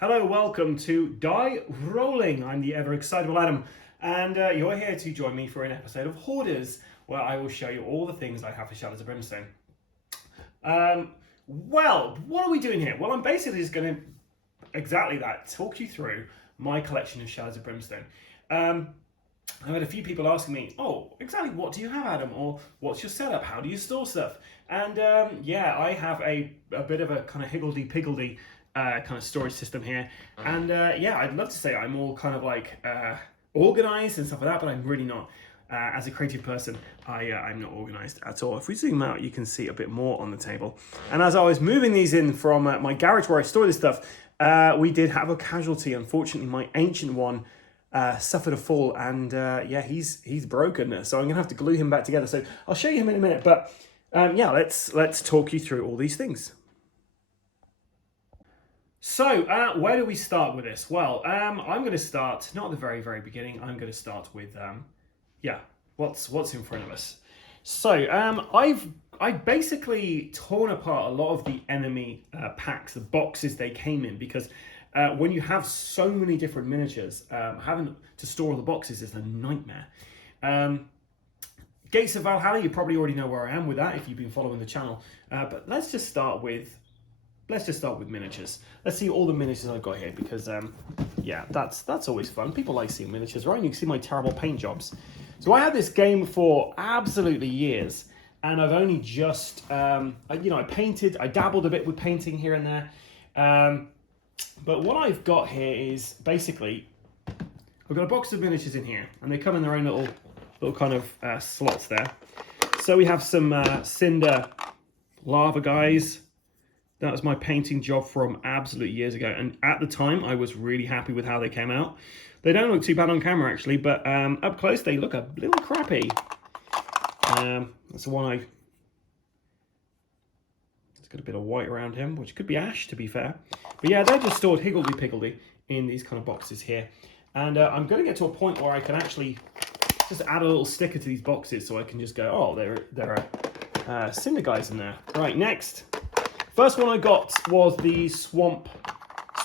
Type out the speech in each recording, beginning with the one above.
Hello, welcome to Die Rollin. I'm the ever excitable Adam, and you're here to join me for an episode of Hoarders, where I will show you all the things I have for Shadows of Brimstone. Well, what are we doing here? Well, I'm basically just going to, exactly that, talk you through my collection of Shadows of Brimstone. I've had a few people asking me, oh, exactly what do you have, Adam? Or what's your setup? How do you store stuff? And yeah, I have a bit of a kind of higgledy-piggledy kind of storage system here. And yeah, I'd love to say I'm all kind of like organized and stuff like that, but I'm really not. As a creative person, I'm not organized at all. If we zoom out, you can see a bit more on the table. And as I was moving these in from my garage where I store this stuff, we did have a casualty. Unfortunately, my ancient one suffered a fall, and yeah, he's broken. So I'm gonna have to glue him back together. So I'll show you him in a minute. But yeah, let's talk you through all these things. So, where do we start with this? Well, I'm going to start, not at the very, very beginning, I'm going to start with, yeah, what's in front of us. So, I've basically torn apart a lot of the enemy packs, the boxes they came in, because when you have so many different miniatures, having to store all the boxes is a nightmare. Gates of Valhalla, you probably already know where I am with that if you've been following the channel, but let's just start with miniatures. Let's see all the miniatures I've got here, because yeah, that's always fun. People like seeing miniatures, right? And you can see my terrible paint jobs. So I had this game for absolutely years, and I've only just, I painted, I dabbled a bit with painting here and there. But what I've got here is basically, I've got a box of miniatures in here, and they come in their own little kind of slots there. So we have some cinder lava guys. That was my painting job from absolute years ago. And at the time, I was really happy with how they came out. They don't look too bad on camera, actually, but up close, they look a little crappy. That's the one it's got a bit of white around him, which could be ash, to be fair. But yeah, they're just stored higgledy-piggledy in these kind of boxes here. And I'm going to get to a point where I can actually just add a little sticker to these boxes, so I can just go, oh, there are cinder guys in there. Right, next. First one I got was the Swamps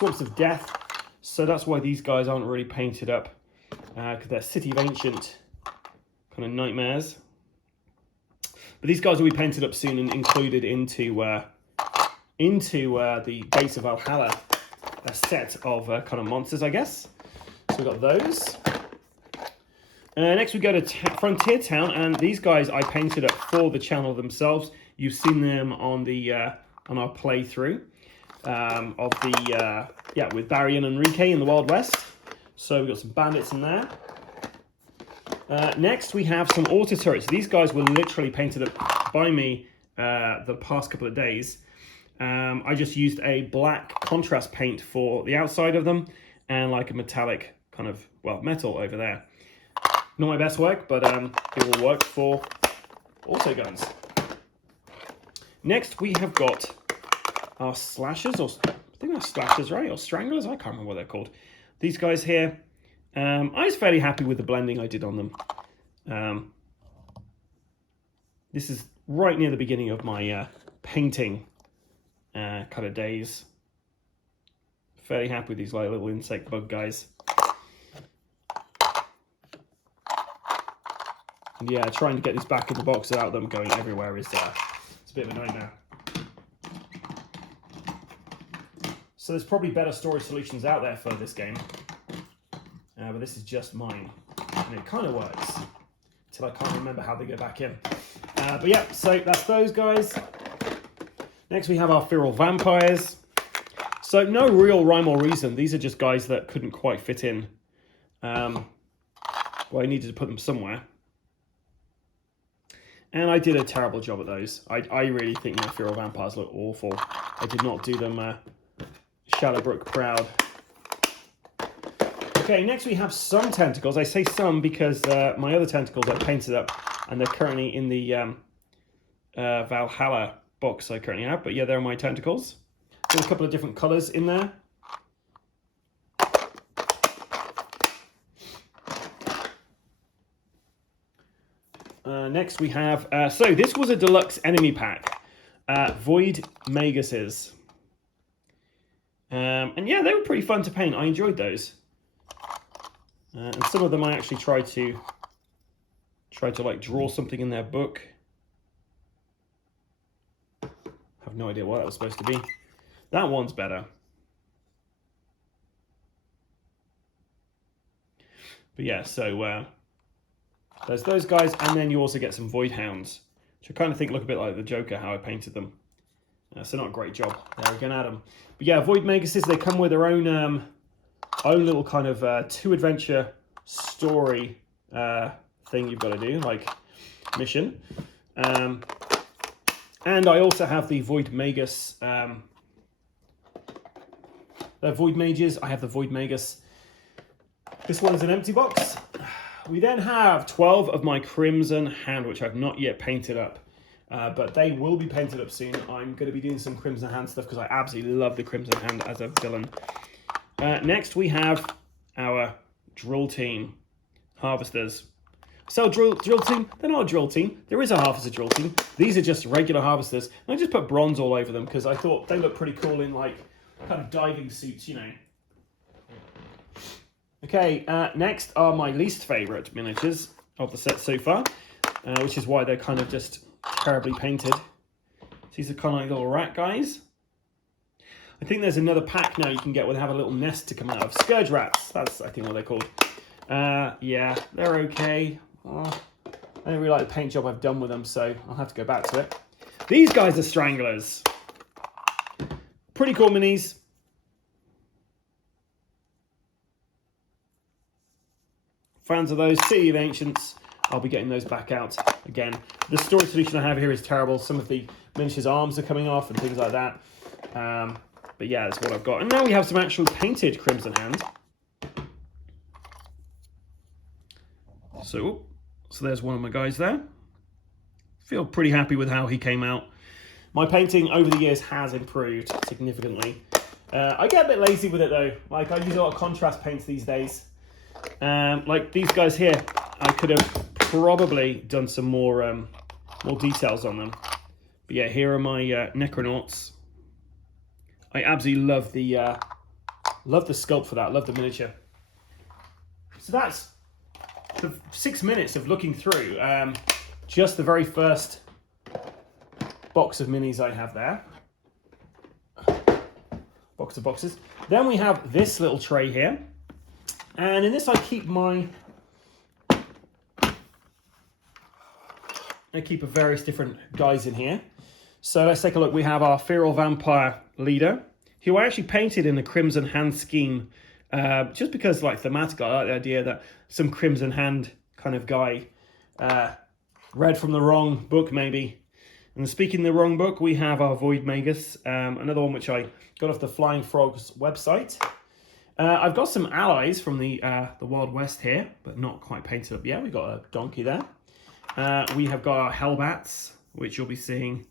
of Death. So that's why these guys aren't really painted up, because they're City of Ancient kind of nightmares. But these guys will be painted up soon and included into the Gates of Valhalla set of kind of monsters, I guess. So we've got those. Next we go to Frontier Town, and these guys I painted up for the channel themselves. You've seen them on our playthrough of the with Barry and Enrique in the Wild West. So we've got some bandits in there. Next we have some auto turrets. These guys were literally painted up by me the past couple of days. I just used a black contrast paint for the outside of them and like a metallic kind of, well, metal over there. Not my best work, but it will work for auto guns. Next we have got our slashers, or I think they're slashers, right? Or stranglers, I can't remember what they're called. These guys here, I was fairly happy with the blending I did on them. This is right near the beginning of my painting kind of days. Fairly happy with these like little insect bug guys. And yeah, trying to get this back in the box without them going everywhere is it's a bit of a nightmare. So there's probably better storage solutions out there for this game, but this is just mine, and it kind of works until I can't remember how they go back in. But yeah, so that's those guys. Next we have our feral vampires. So no real rhyme or reason. These are just guys that couldn't quite fit in. Well, I needed to put them somewhere. And I did a terrible job at those. I really think my feral vampires look awful. I did not do them Shadowbrook proud. Okay, next we have some tentacles. I say some because my other tentacles are painted up, and they're currently in the Valhalla box I currently have. But yeah, they're my tentacles. There's a couple of different colours in there. Next we have, so this was a deluxe enemy pack, Void Maguses. And yeah, they were pretty fun to paint. I enjoyed those. And some of them I actually tried to like draw something in their book. I have no idea what that was supposed to be. That one's better. But yeah, so there's those guys, and then you also get some Void Hounds, which I kind of think look a bit like the Joker, how I painted them. So not a great job there again, Adam. But yeah, Void Maguses, they come with their own little kind of 2 adventure story thing you've got to do, like mission. And I also have the Void Magus, the Void Mages. I have the Void Magus. This one's an empty box. We then have 12 of my Crimson Hand, which I've not yet painted up. But they will be painted up soon. I'm going to be doing some Crimson Hand stuff because I absolutely love the Crimson Hand as a villain. Next, we have our Drill Team Harvesters. So drill team, they're not a drill team. There is a Harvester drill team. These are just regular Harvesters. And I just put bronze all over them because I thought they look pretty cool in like kind of diving suits, you know. Okay, next are my least favourite miniatures of the set so far, which is why they're kind of just terribly painted. These are kind of like little rat guys. I think there's another pack now you can get where they have a little nest to come out of. Scourge rats, that's I think what they're called. Yeah, they're okay. I don't really like the paint job I've done with them, so I'll have to go back to it. These guys are Stranglers. Pretty cool minis. Fans of those, City of Ancients, I'll be getting those back out again. The storage solution I have here is terrible. Some of the miniatures' arms are coming off and things like that. But yeah, that's what I've got. And now we have some actual painted Crimson Hand. So there's one of my guys there. Feel pretty happy with how he came out. My painting over the years has improved significantly. I get a bit lazy with it though. Like I use a lot of contrast paints these days. Like these guys here, I could have probably done some more details on them. But yeah, here are my Necronauts. I absolutely love the sculpt for that. Love the miniature. So that's the 6 minutes of looking through just the very first box of minis I have there. Box of boxes. Then we have this little tray here. And in this I keep various different guys in here. So let's take a look. We have our Feudal Vampire leader, who I actually painted in the Crimson Hand scheme, just because like thematically I like the idea that some Crimson Hand kind of guy read from the wrong book maybe. And speaking of the wrong book, we have our Void Magus, another one which I got off the Flying Frogs website. I've got some allies from the Wild West here, but not quite painted up yet. We've got a donkey there. We have got our Hellbats, which you'll be seeing.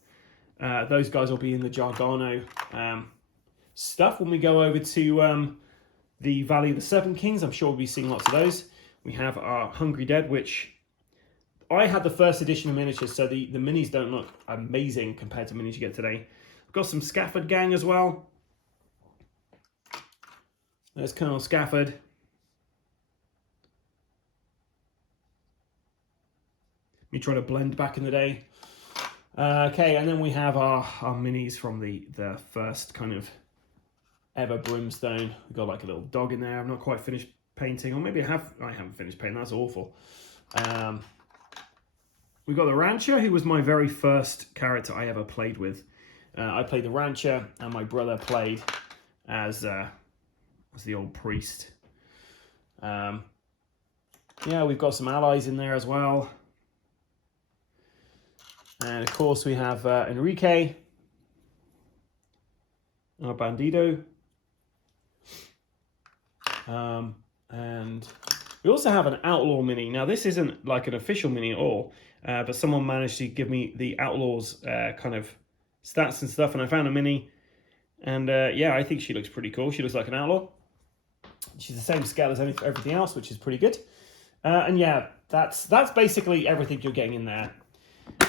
Those guys will be in the Gargano stuff when we go over to the Valley of the Serpent Kings. I'm sure we'll be seeing lots of those. We have our Hungry Dead, which I had the first edition of miniatures, so the minis don't look amazing compared to minis you get today. I've got some Scafford gang as well. There's Colonel Scafford. Me trying to blend back in the day. Okay, and then we have our minis from the first kind of ever Brimstone. We've got like a little dog in there. I've not quite finished painting, or maybe I haven't finished painting. That's awful. We've got the Rancher, who was my very first character I ever played with. I played the Rancher, and my brother played as the old priest. Yeah, we've got some allies in there as well. And of course we have Enrique, our Bandido. And we also have an Outlaw mini. Now this isn't like an official mini at all, but someone managed to give me the Outlaws kind of stats and stuff, and I found a mini. And yeah, I think she looks pretty cool. She looks like an Outlaw. She's the same scale as everything else, which is pretty good. And yeah, that's basically everything you're getting in there.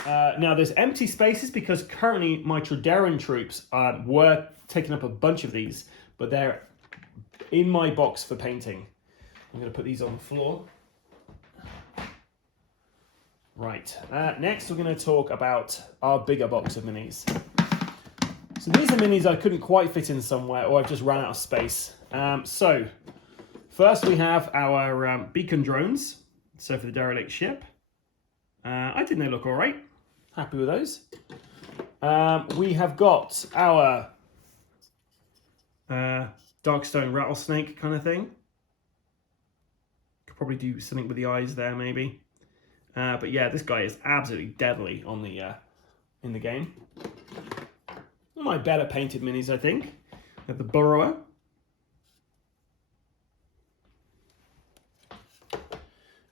Now there's empty spaces because currently my Tredaran troops were taking up a bunch of these, but they're in my box for painting. I'm going to put these on the floor. Right, next we're going to talk about our bigger box of minis. So these are minis I couldn't quite fit in somewhere, or I've just run out of space. So first we have our beacon drones, so for the derelict ship. I think they look all right. Happy with those. We have got our Darkstone rattlesnake kind of thing. Could probably do something with the eyes there, maybe. But yeah, this guy is absolutely deadly on the in the game. One of my better painted minis, I think. We have the burrower.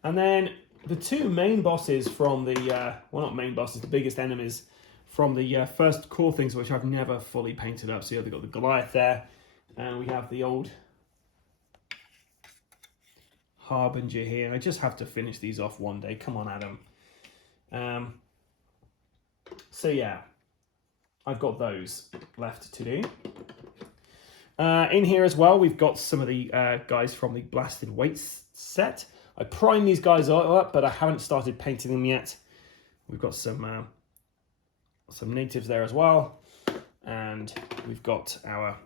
And then the two main bosses from the, well, not main bosses, the biggest enemies from the first core things, which I've never fully painted up. So yeah, they've got the Goliath there, and we have the old Harbinger here. I just have to finish these off one day. Come on, Adam. So yeah, I've got those left to do. In here as well, we've got some of the guys from the Blasted Weights set. I primed these guys up, but I haven't started painting them yet. We've got some natives there as well, and we've got our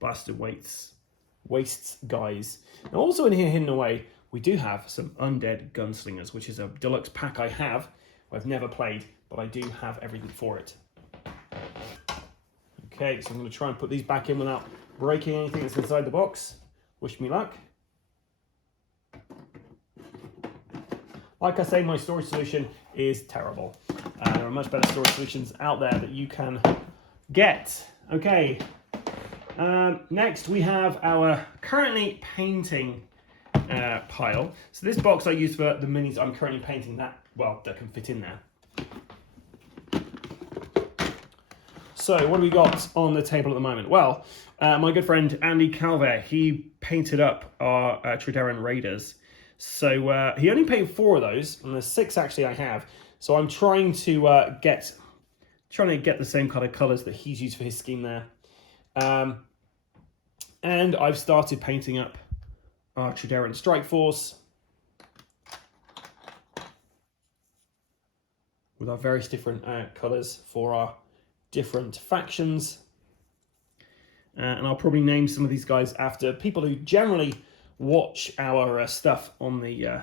Blasted Wastes guys. Now also in here, hidden away, we do have some Undead Gunslingers, which is a deluxe pack I have. I've never played, but I do have everything for it. Okay, so I'm going to try and put these back in without breaking anything that's inside the box. Wish me luck. Like I say, my storage solution is terrible. There are much better storage solutions out there that you can get. Okay. Next, we have our currently painting pile. So this box I use for the minis I'm currently painting that can fit in there. So what do we got on the table at the moment? Well, my good friend Andy Calvert, he painted up our Trideran Raiders. So he only painted 4 of those, and there's 6 actually I have. So I'm trying to get the same kind of colours that he's used for his scheme there. And I've started painting up our Trideran Strike Force with our various different colours for our different factions. And I'll probably name some of these guys after people who generally watch our stuff on the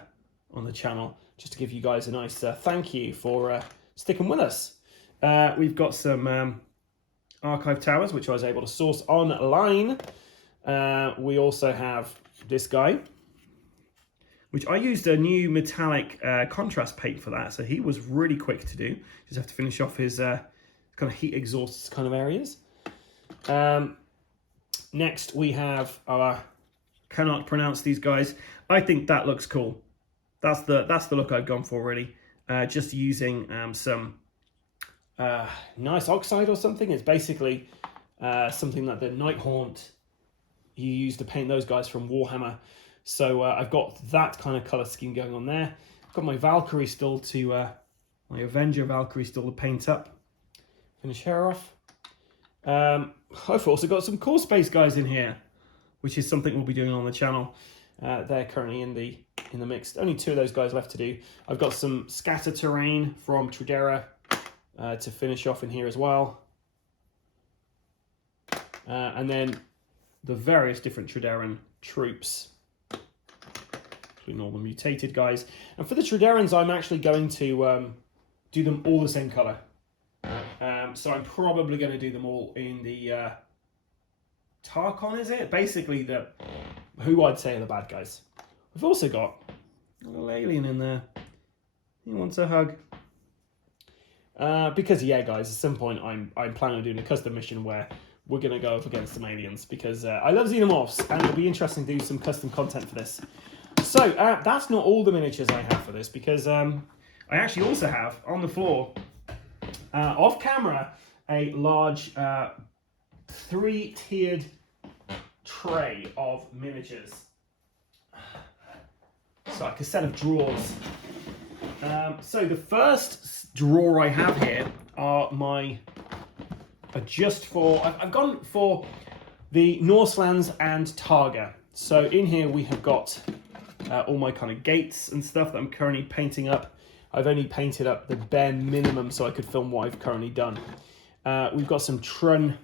channel, just to give you guys a nice thank you for sticking with us. We've got some archive towers, which I was able to source online. We also have this guy, which I used a new metallic contrast paint for that, so he was really quick to do. Just have to finish off his kind of heat exhausts kind of areas. Next we have our, cannot pronounce these guys. I think that looks cool. That's the look I've gone for really. Just using some nice oxide or something. It's basically something that the Nighthaunt you use to paint those guys from Warhammer. So I've got that kind of colour scheme going on there. I've got my Valkyrie still to, my Avenger Valkyrie still to paint up. Finish her off. I've also got some Core Space guys in here, which is something we'll be doing on the channel. They're currently in the mix. Only 2 of those guys left to do. I've got some Scatter Terrain from Tridera to finish off in here as well. And then the various different Trideran troops, including all the mutated guys. And for the Triderans, I'm actually going to do them all the same colour. So I'm probably going to do them all in the Tarkon, is it? Basically, who I'd say are the bad guys. We've also got a little alien in there. He wants a hug. Because, yeah, guys, at some point I'm planning on doing a custom mission where we're going to go up against some aliens, because I love xenomorphs, and it'll be interesting to do some custom content for this. So, that's not all the miniatures I have for this, because I actually also have, on the floor, off camera, a large 3-tiered tray of miniatures. It's like a set of drawers. So the first drawer I have here are my I've gone for the Norselands and Targa. So in here we have got all my kind of gates and stuff that I'm currently painting up. I've only painted up the bare minimum so I could film what I've currently done. We've got some Trun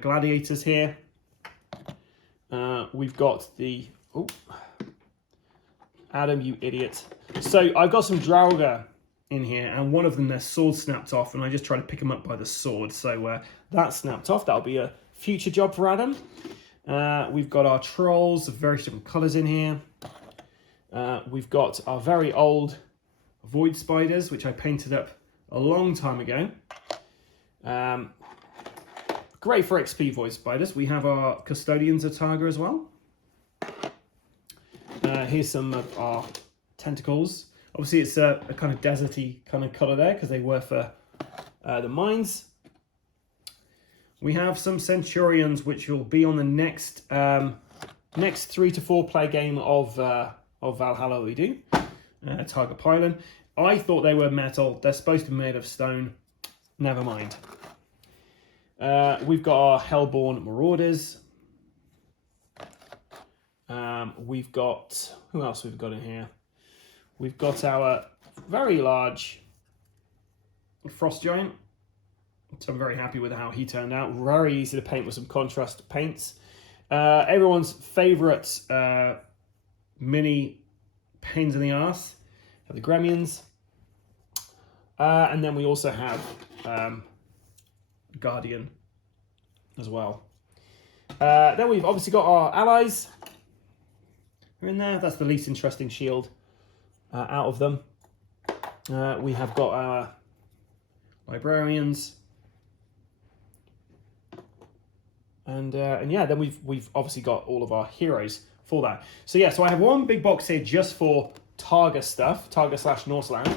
gladiators here. We've got the... Oh, Adam, you idiot. So I've got some Draugr in here, and one of them, their sword snapped off, and I just tried to pick them up by the sword. So that snapped off. That'll be a future job for Adam. We've got our trolls of various different colours in here. We've got our very old void spiders, which I painted up a long time ago. Great for XP void spiders. We have our custodians of Targa as well. Here's some of our tentacles. Obviously, it's a kind of deserty kind of colour there because they were for the mines. We have some Centurions, which will be on the next 3 to 4 play game of Valhalla we do. Targa Pylon. I thought they were metal. They're supposed to be made of stone. Never mind. We've got our Hellborn Marauders. We've got... Who else we've got in here? We've got our very large Frost Giant. So I'm very happy with how he turned out. Very easy to paint with some contrast paints. Everyone's favourite mini pains in the arse are the Gremlins. And then we also have Guardian as well. Then we've obviously got our allies. They're in there. That's the least interesting shield out of them. We have got our librarians. And yeah, then we've obviously got all of our heroes for that. So yeah, so I have one big box here just for Targa stuff, Targa / Norseland.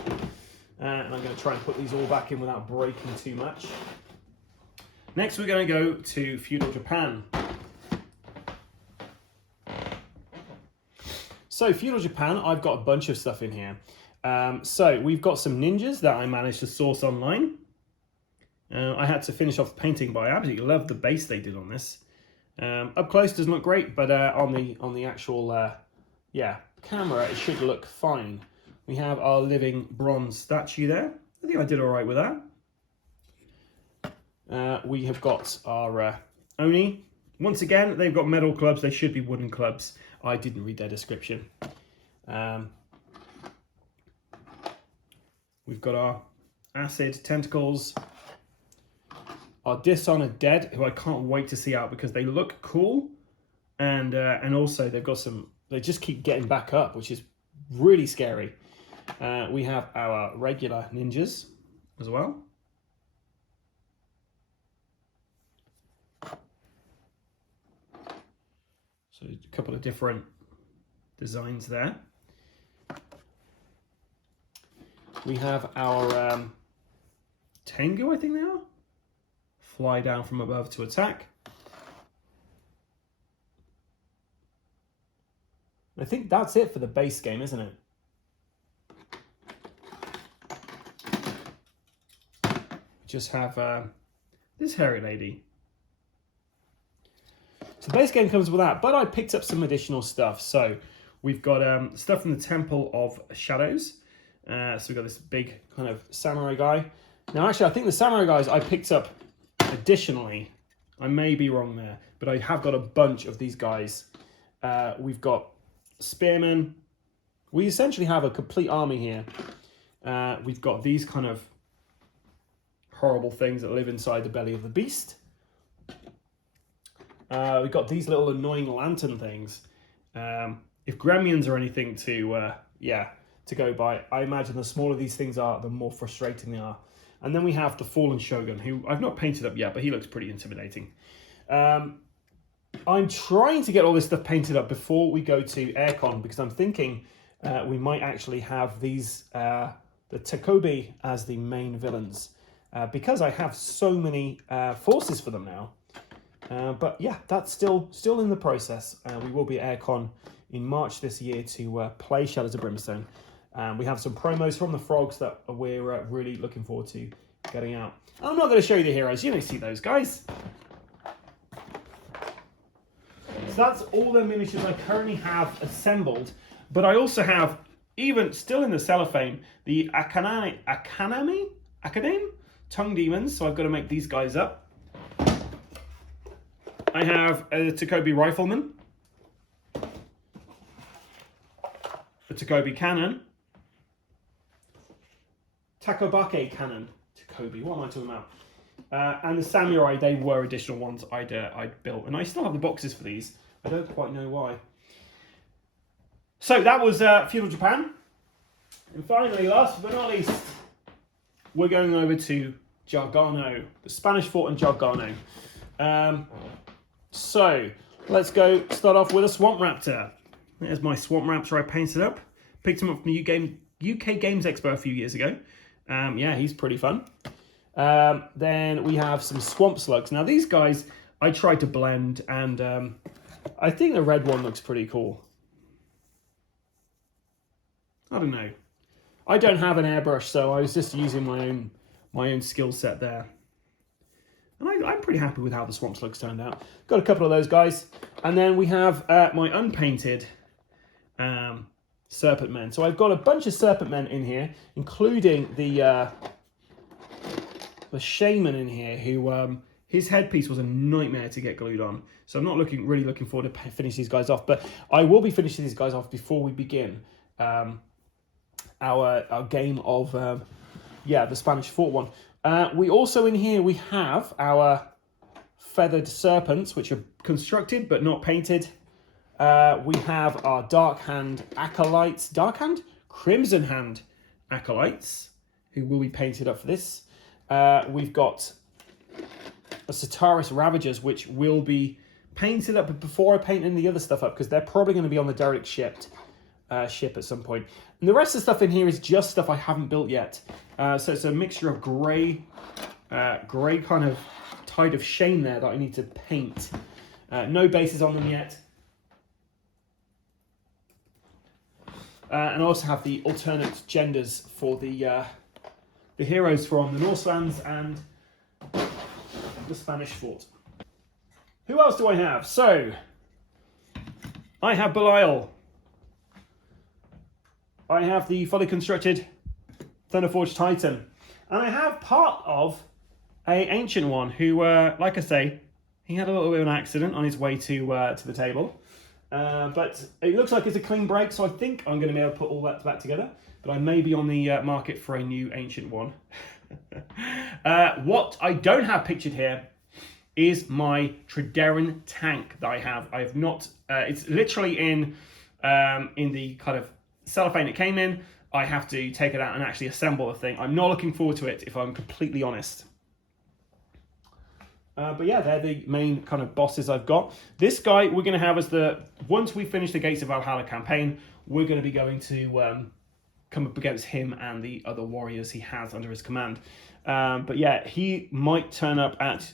And I'm going to try and put these all back in without breaking too much. Next, we're going to go to Feudal Japan. So Feudal Japan, I've got a bunch of stuff in here. So we've got some ninjas that I managed to source online. I had to finish off painting, but I absolutely love the base they did on this. Up close doesn't look great, but on the actual camera, it should look fine. We have our living bronze statue there. I think I did all right with that. We have got our Oni. Once again, they've got metal clubs. They should be wooden clubs. I didn't read their description. We've got our acid tentacles. Our Dishonored Dead, who I can't wait to see out because they look cool. And also they've got some... They just keep getting back up, which is really scary. We have our regular ninjas as well. So a couple of different designs there. We have our Tengu, I think they are. Fly down from above to attack. I think that's it for the base game, isn't it? Just have this hairy lady. So the base game comes with that, but I picked up some additional stuff. So we've got stuff from the Temple of Shadows. So we've got this big kind of samurai guy. Now, actually, I think the samurai guys I picked up additionally. I may be wrong there, but I have got a bunch of these guys. We've got spearmen. We essentially have a complete army here. We've got these kind of horrible things that live inside the belly of the beast. We've got these little annoying lantern things. If gremlins are anything to go by, I imagine the smaller these things are, the more frustrating they are. And then we have the Fallen Shogun, who I've not painted up yet, but he looks pretty intimidating. I'm trying to get all this stuff painted up before we go to Aircon, because I'm thinking we might actually have these, the Takobi as the main villains, because I have so many forces for them now. But yeah, that's still in the process. We will be at Aircon in March this year to play Shadows of Brimstone. We have some promos from the frogs that we're really looking forward to getting out. I'm not going to show you the heroes. You don't see those guys. So that's all the miniatures I currently have assembled. But I also have, even still in the cellophane, the Academe Tongue Demons. So I've got to make these guys up. I have a Takobi Rifleman, a Takobi Cannon, Takobake Cannon, Takobi, what am I talking about? And the Samurai, they were additional ones I'd built. And I still have the boxes for these. I don't quite know why. So that was Feudal Japan. And finally, last but not least, we're going over to Jargano, the Spanish fort in Jargano. So let's go start off with a Swamp Raptor. There's my Swamp Raptor I painted up. Picked him up from the UK Games Expo a few years ago. Yeah, he's pretty fun. Then we have some Swamp Slugs. Now these guys I tried to blend, and I think the red one looks pretty cool. I don't know. I don't have an airbrush, so I was just using my own skill set there. And I'm pretty happy with how the Swamp Slugs turned out. Got a couple of those guys. And then we have my unpainted Serpent Men. So I've got a bunch of Serpent Men in here, including the Shaman in here, who his headpiece was a nightmare to get glued on. So I'm not really looking forward to finish these guys off. But I will be finishing these guys off before we begin our game of the Spanish fort one. We also in here we have our feathered serpents, which are constructed but not painted. We have our Dark Hand acolytes, Crimson Hand acolytes, who will be painted up for this. We've got a Sitaris Ravagers, which will be painted up before I paint any of the other stuff up, because they're probably going to be on the derelict ship at some point. And the rest of the stuff in here is just stuff I haven't built yet. So it's a mixture of grey kind of Tide of Shame there that I need to paint. No bases on them yet. And I also have the alternate genders for the heroes from the Northlands and the Spanish fort. Who else do I have? So, I have Belial. I have the fully constructed Thunderforged Titan. And I have part of an ancient one who, like I say, he had a little bit of an accident on his way to the table. But it looks like it's a clean break, so I think I'm going to be able to put all that back together. But I may be on the market for a new ancient one. What I don't have pictured here is my Trideran tank that I have. I have not. It's literally in the kind of cellophane it came in. I have to take it out and actually assemble the thing. I'm not looking forward to it, if I'm completely honest. But yeah, they're the main kind of bosses I've got. This guy we're going to have as once we finish the Gates of Valhalla campaign, we're going to be going to come up against him and the other warriors he has under his command. But yeah, he might turn up at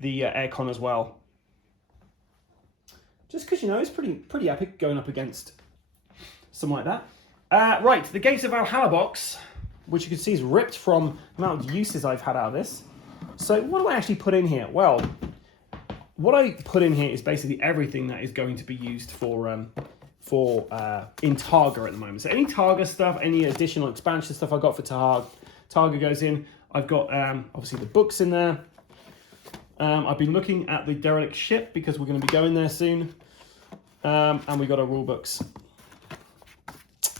the Aircon as well. Just because, you know, it's pretty epic going up against something like that. Right, the Gates of Valhalla box, which you can see is ripped from the amount of uses I've had out of this. So what do I actually put in here? Well, what I put in here is basically everything that is going to be used for in Targa at the moment. So any Targa stuff, any additional expansion stuff I got for Targa goes in. I've got obviously the books in there. I've been looking at the derelict ship because we're going to be going there soon. And we got our rule books.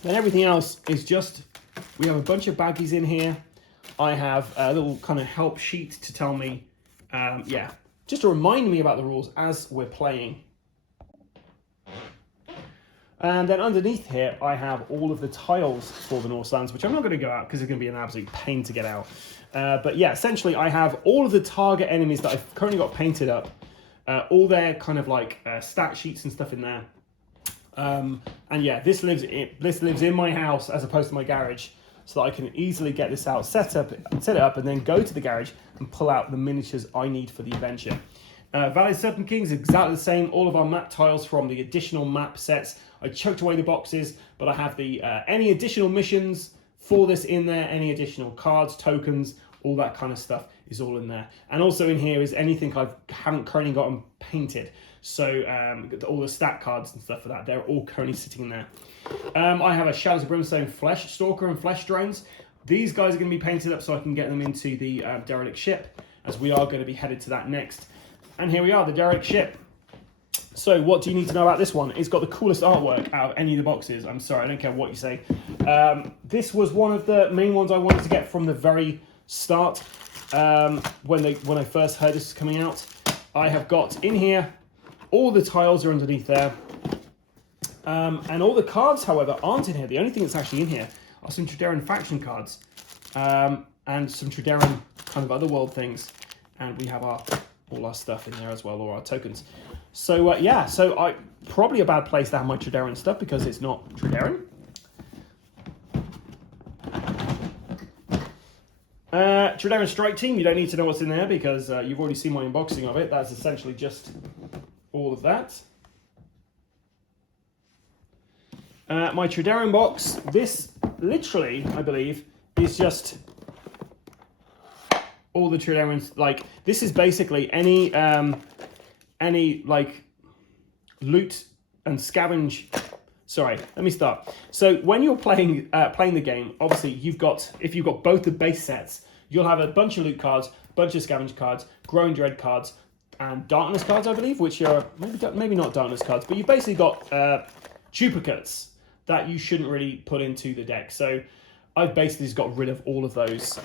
Then everything else is just, we have a bunch of baggies in here. I have a little kind of help sheet to tell me, just to remind me about the rules as we're playing. And then underneath here, I have all of the tiles for the Northlands, which I'm not going to go out because it's going to be an absolute pain to get out. But yeah, essentially I have all of the target enemies that I've currently got painted up, all their kind of like stat sheets and stuff in there. And yeah, this lives in my house as opposed to my garage, so that I can easily get this out, set it up, and then go to the garage and pull out the miniatures I need for the adventure. Valley of Serpent King is exactly the same. All of our map tiles from the additional map sets. I chucked away the boxes, but I have the any additional missions for this in there, any additional cards, tokens, all that kind of stuff is all in there. And also in here is anything I haven't currently gotten painted. So all the stat cards and stuff for that, they're all currently sitting in there. I have a Shadows of Brimstone Flesh Stalker and Flesh Drones. These guys are going to be painted up so I can get them into the derelict ship, as we are going to be headed to that next. And here we are, the derelict ship. So what do you need to know about this one? It's got the coolest artwork out of any of the boxes. I'm sorry, I don't care what you say. This was one of the main ones I wanted to get from the very start. When I first heard this was coming out. I have got in here, all the tiles are underneath there. And all the cards, however, aren't in here. The only thing that's actually in here are some Trederan faction cards. And some Trederan kind of other world things. And we have all our stuff in there as well, or our tokens. So yeah, so probably a bad place to have my Trederan stuff because it's not Trederan. Trederan Strike Team, you don't need to know what's in there because you've already seen my unboxing of it. That's essentially just all of that. My Trederan box, this literally, I believe, is just all the Trederans. Like, this is basically any like loot and scavenge. Sorry, let me start. So when you're playing the game, obviously if you've got both the base sets, you'll have a bunch of loot cards, bunch of scavenge cards, growing dread cards, and darkness cards, I believe, which are maybe not darkness cards, but you've basically got duplicates that you shouldn't really put into the deck. So I've basically just got rid of all of those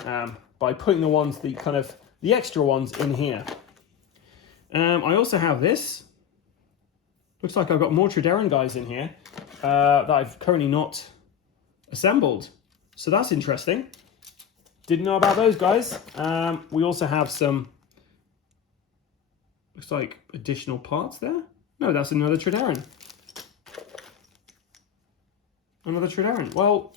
by putting the extra ones in here. I also have this. Looks like I've got more Trederan guys in here that I've currently not assembled. So that's interesting. Didn't know about those guys. We also have some, looks like additional parts there. No, that's another Trederan. Another Trederan. Well,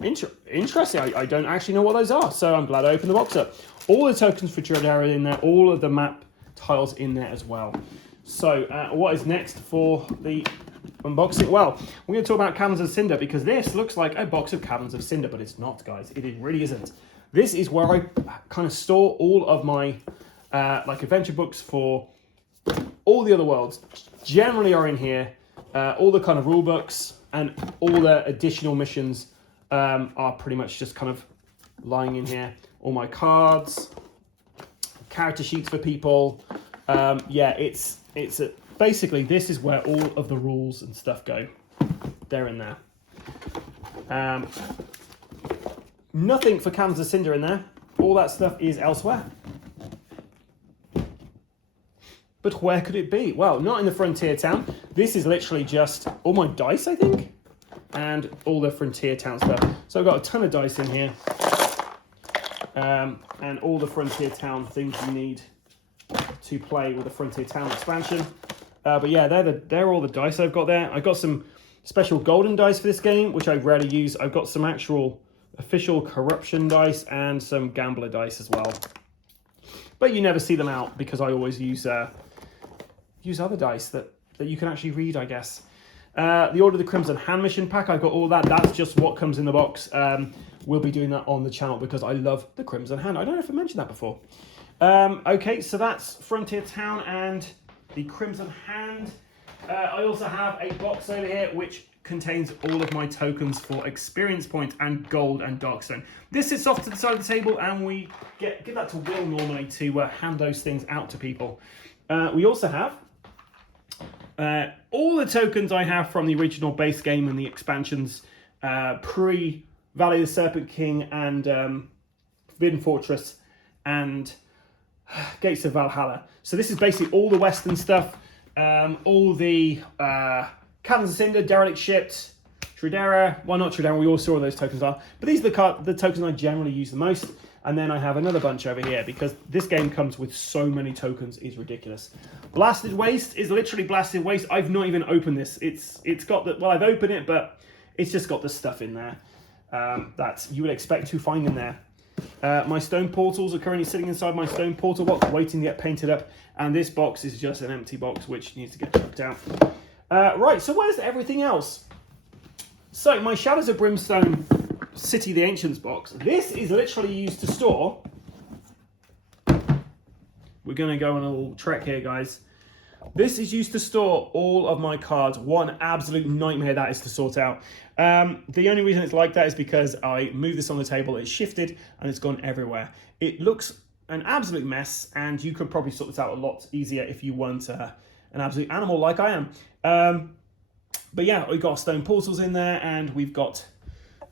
interesting. I don't actually know what those are, so I'm glad I opened the box up. All the tokens for Trederan in there, all of the map tiles in there as well. So what is next for the unboxing? Well, we're going to talk about Caverns of Cinder because this looks like a box of Caverns of Cinder, but it's not, guys. It really isn't. This is where I kind of store all of my like adventure books for all the other worlds. Generally are in here. All the kind of rule books and all the additional missions are pretty much just kind of lying in here. All my cards, character sheets for people. Yeah, basically this is where all of the rules and stuff go. They're in there. Nothing for Caverns of Cinder in there. All that stuff is elsewhere. But where could it be? Well, not in the Frontier Town. This is literally just all my dice, I think, and all the Frontier Town stuff. So I've got a ton of dice in here, and all the Frontier Town things you need to play with the Frontier Town expansion. But yeah, they're all the dice I've got there. I've got some special golden dice for this game, which I rarely use. I've got some actual official corruption dice and some gambler dice as well. But you never see them out because I always use other dice that you can actually read, I guess. The Order of the Crimson Hand Mission Pack, I've got all that. That's just what comes in the box. We'll be doing that on the channel because I love the Crimson Hand. I don't know if I mentioned that before. Okay, so that's Frontier Town and the Crimson Hand. I also have a box over here which contains all of my tokens for experience points and gold and darkstone. This sits off to the side of the table and we give that to Will normally to hand those things out to people. We also have all the tokens I have from the original base game and the expansions pre-Valley of the Serpent King and Forbidden Fortress and Gates of Valhalla. So this is basically all the Western stuff, all the Caverns of Cinder, Derelict Ships, Tredera. Well, not Tredera, we all saw what those tokens are. But these are the tokens I generally use the most. And then I have another bunch over here because this game comes with so many tokens, it's ridiculous. Blasted Waste is literally Blasted Waste. I've not even opened this. It's got the, well, I've opened it, but it's just got the stuff in there that you would expect to find in there. My stone portals are currently sitting inside my stone portal box, waiting to get painted up. And this box is just an empty box, which needs to get chucked out. Right, so where's everything else? So my Shadows of Brimstone City of the Ancients box. This is literally used to store. We're going to go on a little trek here, guys. This is used to store all of my cards. What an absolute nightmare that is to sort out. The only reason it's like that is because I moved this on the table, it's shifted, and it's gone everywhere. It looks an absolute mess, and you could probably sort this out a lot easier if you weren't an absolute animal like I am. But yeah, we've got stone portals in there, and we've got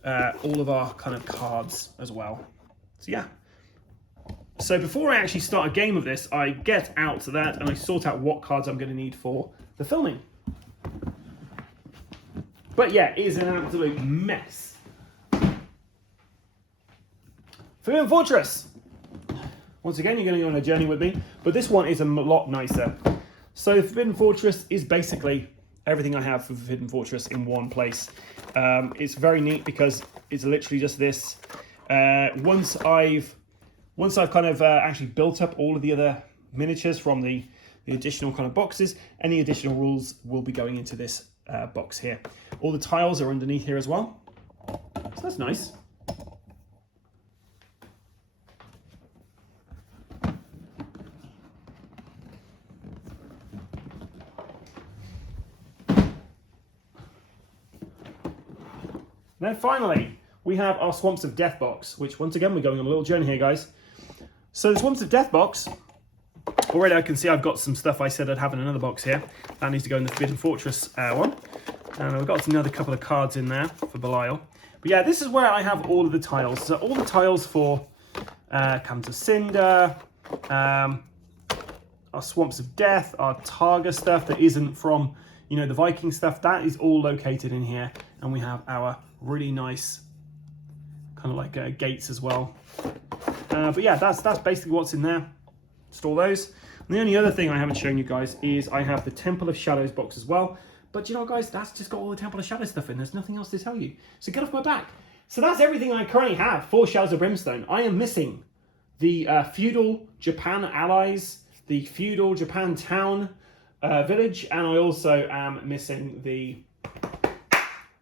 all of our kind of cards as well. So yeah. So before I actually start a game of this, I get out that and I sort out what cards I'm going to need for the filming. But yeah, it is an absolute mess. Forbidden Fortress. Once again, you're going to go on a journey with me, but this one is a lot nicer. So Forbidden Fortress is basically everything I have for Forbidden Fortress in one place. It's very neat because it's literally just this. Once I've kind of actually built up all of the other miniatures from the additional kind of boxes, any additional rules will be going into this box here. All the tiles are underneath here as well, so that's nice. Then finally, we have our Swamps of Death box, which once again, we're going on a little journey here, guys. So the Swamps of Death box, already I can see I've got some stuff I said I'd have in another box here. That needs to go in the Forbidden Fortress one. And I've got another couple of cards in there for Belial. But yeah, this is where I have all of the tiles. So all the tiles for Camp of Cinder, our Swamps of Death, our Targa stuff that isn't from, you know, the Viking stuff, that is all located in here. And we have our really nice kind of like gates as well. But yeah, that's basically what's in there. Store those. And the only other thing I haven't shown you guys is I have the Temple of Shadows box as well. But you know, guys, that's just got all the Temple of Shadows stuff in. There's nothing else to tell you. So get off my back. So that's everything I currently have for Shadows of Brimstone. I am missing the Feudal Japan allies, the Feudal Japan town village, and I also am missing the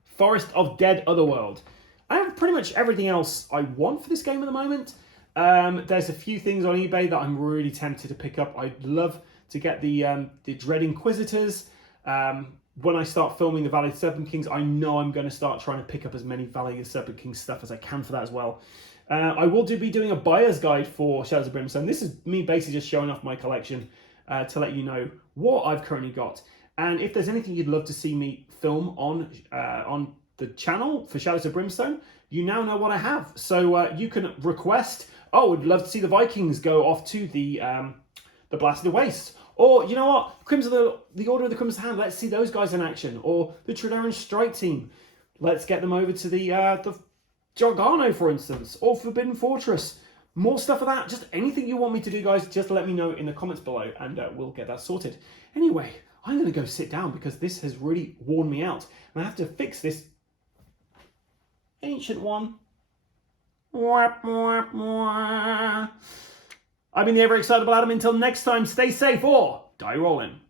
Forest of Dead Otherworld. I have pretty much everything else I want for this game at the moment. There's a few things on eBay that I'm really tempted to pick up. I'd love to get the Dread Inquisitors. When I start filming the Valley of the Serpent Kings, I know I'm going to start trying to pick up as many Valley of the Serpent Kings stuff as I can for that as well. I will be doing a buyer's guide for Shadows of Brimstone. This is me basically just showing off my collection to let you know what I've currently got. And if there's anything you'd love to see me film on the channel for Shadows of Brimstone, you now know what I have. So you can request, oh, I'd love to see the Vikings go off to the Blasted Waste. Or, you know what, the Order of the Crimson Hand, let's see those guys in action. Or the Tredaran Strike Team, let's get them over to the Jargano, for instance. Or Forbidden Fortress. More stuff of that, just anything you want me to do, guys, just let me know in the comments below and we'll get that sorted. Anyway, I'm going to go sit down because this has really worn me out. And I have to fix this ancient one. I've been the ever excitable Adam. Until next time, stay safe or die rolling.